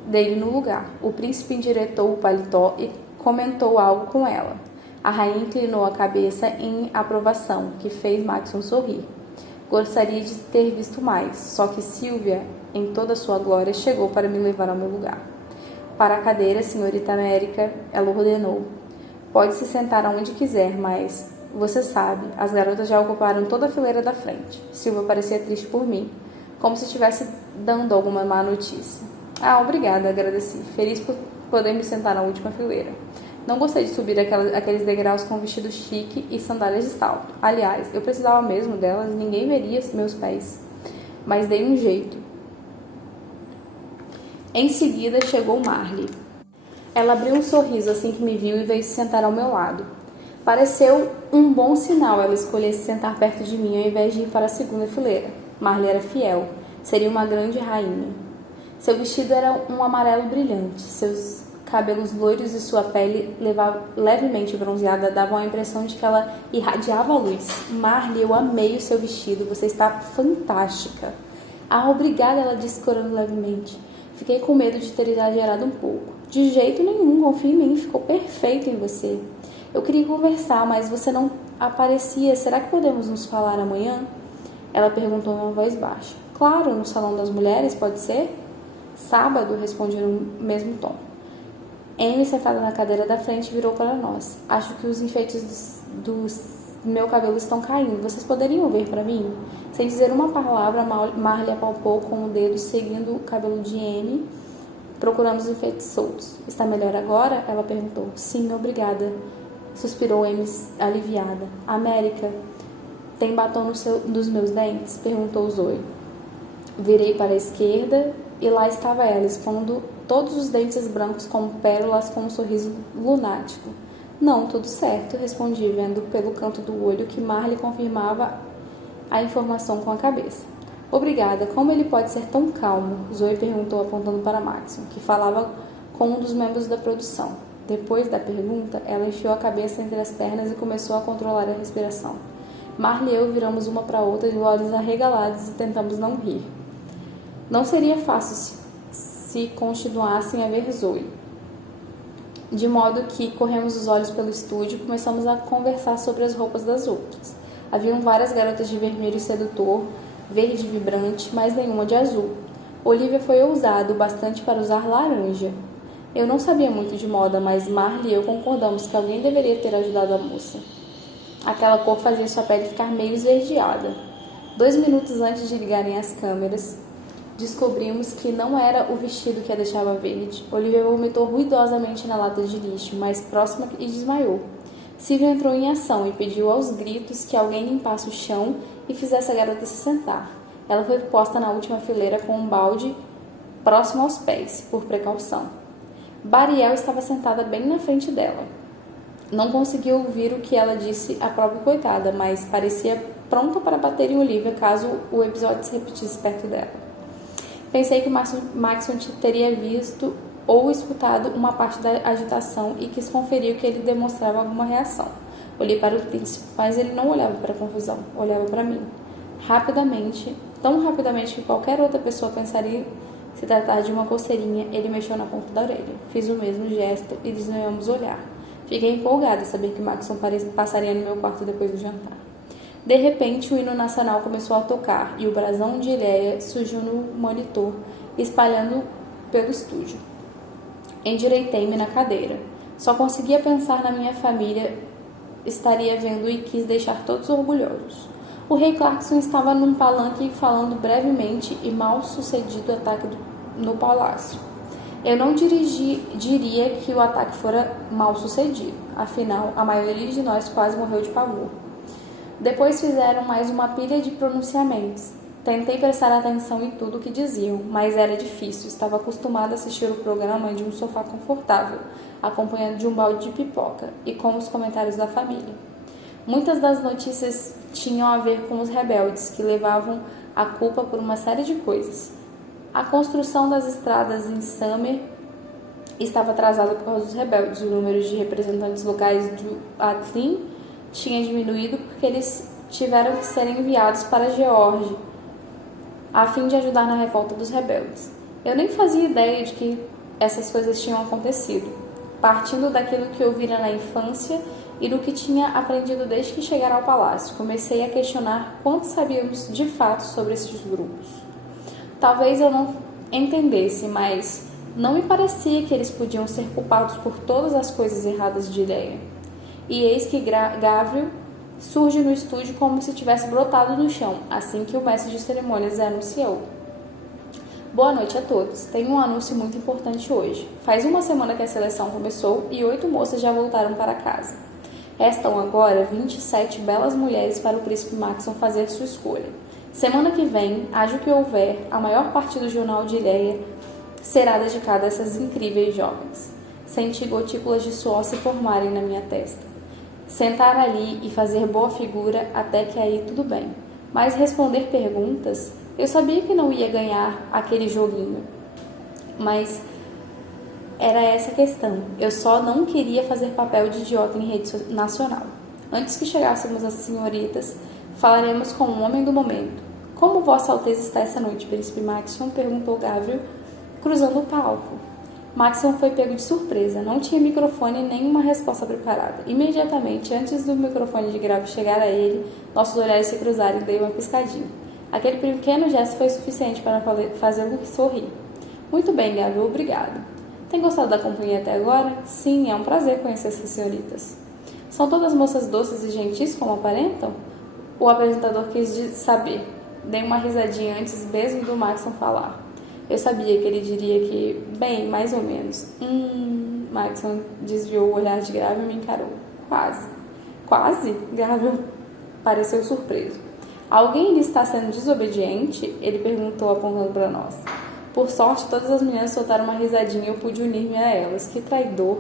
dele no lugar. O príncipe endireitou o paletó e comentou algo com ela. A rainha inclinou a cabeça em aprovação, que fez Maxon sorrir. Gostaria de ter visto mais, só que Sylvia, em toda sua glória, chegou para me levar ao meu lugar. Para a cadeira, senhorita América, ela ordenou. Pode se sentar aonde quiser, mas, você sabe, as garotas já ocuparam toda a fileira da frente. Sylvia parecia triste por mim, como se estivesse dando alguma má notícia. Ah, obrigada, agradeci, feliz por poder me sentar na última fileira. Não gostei de subir aqueles degraus com vestido chique e sandálias de salto. Aliás, eu precisava mesmo delas e ninguém veria meus pés. Mas dei um jeito. Em seguida, chegou Marley. Ela abriu um sorriso assim que me viu e veio se sentar ao meu lado. Pareceu um bom sinal ela escolher se sentar perto de mim ao invés de ir para a segunda fileira. Marley era fiel. Seria uma grande rainha. Seu vestido era um amarelo brilhante. Seus cabelos loiros e sua pele levemente bronzeada davam a impressão de que ela irradiava a luz. Marley, eu amei o seu vestido. Você está fantástica. Ah, obrigada, ela disse corando levemente. Fiquei com medo de ter exagerado um pouco. De jeito nenhum, confie em mim. Ficou perfeito em você. Eu queria conversar, mas você não aparecia. Será que podemos nos falar amanhã? Ela perguntou em uma voz baixa. Claro, no Salão das Mulheres, pode ser? Sábado, respondi no mesmo tom. Amy, sentada na cadeira da frente, virou para nós. Acho que os enfeites do meu cabelo estão caindo. Vocês poderiam ver para mim? Sem dizer uma palavra, Marley apalpou com o dedo, seguindo o cabelo de Amy, procurando os enfeites soltos. Está melhor agora? Ela perguntou. Sim, obrigada. Suspirou Amy, aliviada. América, tem batom nos meus dentes? Perguntou Zoe. Virei para a esquerda e lá estava ela, expondo todos os dentes brancos como pérolas com um sorriso lunático. Não, tudo certo, respondi, vendo pelo canto do olho que Marley confirmava a informação com a cabeça. Obrigada, como ele pode ser tão calmo? Zoe perguntou, apontando para Maxon, que falava com um dos membros da produção. Depois da pergunta, ela enfiou a cabeça entre as pernas e começou a controlar a respiração. Marley e eu viramos uma para outra de olhos arregalados e tentamos não rir. Não seria fácil se continuassem a ver Zoe. De modo que corremos os olhos pelo estúdio e começamos a conversar sobre as roupas das outras. Haviam várias garotas de vermelho sedutor, verde vibrante, mas nenhuma de azul. Olivia foi ousada o bastante para usar laranja. Eu não sabia muito de moda, mas Marley e eu concordamos que alguém deveria ter ajudado a moça. Aquela cor fazia sua pele ficar meio esverdeada. 2 minutos antes de ligarem as câmeras, descobrimos que não era o vestido que a deixava verde. Olivia vomitou ruidosamente na lata de lixo, mais próxima, e desmaiou. Silvia entrou em ação e pediu aos gritos que alguém limpasse o chão e fizesse a garota se sentar. Ela foi posta na última fileira com um balde próximo aos pés, por precaução. Bariel estava sentada bem na frente dela. Não conseguia ouvir o que ela disse à própria coitada, mas parecia pronta para bater em Olivia caso o episódio se repetisse perto dela. Pensei que Maxon teria visto ou escutado uma parte da agitação e quis conferir que ele demonstrava alguma reação. Olhei para o príncipe, mas ele não olhava para a confusão, olhava para mim. Rapidamente, tão rapidamente que qualquer outra pessoa pensaria se tratar de uma coceirinha, ele mexeu na ponta da orelha. Fiz o mesmo gesto e desviamos olhar. Fiquei empolgada em saber que Maxon passaria no meu quarto depois do jantar. De repente, o hino nacional começou a tocar e o brasão de Ileia surgiu no monitor, espalhando pelo estúdio. Endireitei-me na cadeira. Só conseguia pensar na minha família, estaria vendo e quis deixar todos orgulhosos. O rei Clarkson estava num palanque falando brevemente e mal sucedido ataque no palácio. Eu não diria que o ataque fora mal sucedido, afinal, a maioria de nós quase morreu de pavor. Depois fizeram mais uma pilha de pronunciamentos. Tentei prestar atenção em tudo o que diziam, mas era difícil. Estava acostumada a assistir o programa de um sofá confortável, acompanhado de um balde de pipoca e com os comentários da família. Muitas das notícias tinham a ver com os rebeldes, que levavam a culpa por uma série de coisas. A construção das estradas em Summer estava atrasada por causa dos rebeldes. O número de representantes locais do Atlin tinha diminuído porque eles tiveram que ser enviados para Geórgia a fim de ajudar na revolta dos rebeldes. Eu nem fazia ideia de que essas coisas tinham acontecido, partindo daquilo que ouvira na infância e do que tinha aprendido desde que chegara ao palácio. Comecei a questionar quanto sabíamos de fato sobre esses grupos. Talvez eu não entendesse, mas não me parecia que eles podiam ser culpados por todas as coisas erradas de Ileia. E eis que Gavriel surge no estúdio como se tivesse brotado no chão, assim que o mestre de cerimônias anunciou. Boa noite a todos. Tenho um anúncio muito importante hoje. Faz uma semana que a seleção começou e 8 moças já voltaram para casa. Restam agora 27 belas mulheres para o príncipe Maxon fazer sua escolha. Semana que vem, haja o que houver, a maior parte do jornal de Ileia será dedicada a essas incríveis jovens. Senti gotículas de suor se formarem na minha testa. Sentar ali e fazer boa figura até que aí tudo bem. Mas responder perguntas, eu sabia que não ia ganhar aquele joguinho. Mas era essa a questão. Eu só não queria fazer papel de idiota em rede nacional. Antes que chegássemos às senhoritas, falaremos com o homem do momento. Como Vossa Alteza está essa noite, Príncipe Maxon? Perguntou Gavriel, cruzando o palco. Maxon foi pego de surpresa. Não tinha microfone nem uma resposta preparada. Imediatamente, antes do microfone de grave chegar a ele, nossos olhares se cruzaram e dei uma piscadinha. Aquele pequeno gesto foi suficiente para fazê-lo sorrir. Muito bem, Gabriel, obrigado. Tem gostado da companhia até agora? Sim, é um prazer conhecer essas senhoritas. São todas moças doces e gentis como aparentam? O apresentador quis saber. Dei uma risadinha antes mesmo do Maxon falar. Eu sabia que ele diria que, bem, mais ou menos. Maxon desviou o olhar de Gabriel e me encarou. Quase. Quase? Gabriel pareceu surpreso. Alguém lhe está sendo desobediente? Ele perguntou apontando para nós. Por sorte, todas as meninas soltaram uma risadinha e eu pude unir-me a elas. Que traidor!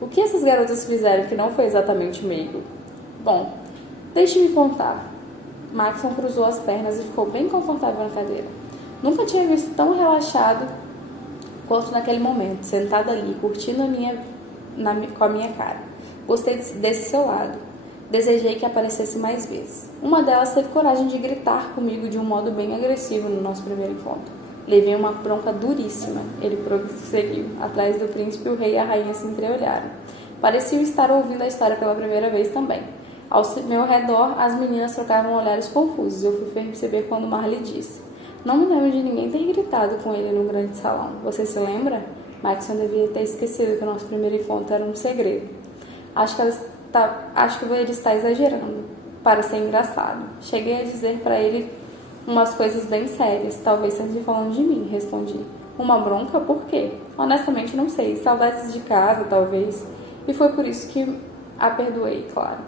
O que essas garotas fizeram que não foi exatamente meigo? Bom, deixe-me contar. Maxon cruzou as pernas e ficou bem confortável na cadeira. Nunca tinha visto tão relaxado quanto naquele momento, sentado ali, curtindo com a minha cara. Gostei desse seu lado. Desejei que aparecesse mais vezes. Uma delas teve coragem de gritar comigo de um modo bem agressivo no nosso primeiro encontro. Levei uma bronca duríssima. Ele prosseguiu. Atrás do príncipe, o rei e a rainha se entreolharam. Pareciam estar ouvindo a história pela primeira vez também. Ao meu redor, as meninas trocavam olhares confusos. Eu fui perceber quando Marley disse. Não me lembro de ninguém ter gritado com ele no grande salão. Você se lembra? Maxon devia ter esquecido que o nosso primeiro encontro era um segredo. Acho que ele está exagerando, para ser engraçado. Cheguei a dizer para ele umas coisas bem sérias. Talvez esteja falando de mim, respondi. Uma bronca? Por quê? Honestamente não sei. Saudades de casa, talvez. E foi por isso que a perdoei, claro.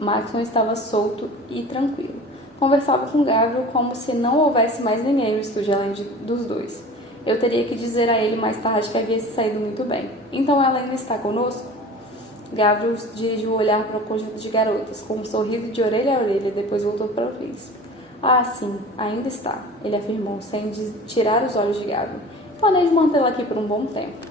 Maxon estava solto e tranquilo. Conversava com Gabriel como se não houvesse mais ninguém no estúdio além dos dois. Eu teria que dizer a ele mais tarde que havia se saído muito bem. Então ela ainda está conosco? Gabriel dirigiu o olhar para o conjunto de garotas, com um sorriso de orelha a orelha, depois voltou para o príncipe. Ah, sim, ainda está, ele afirmou, sem tirar os olhos de Gabriel. Planejo mantê-la aqui por um bom tempo.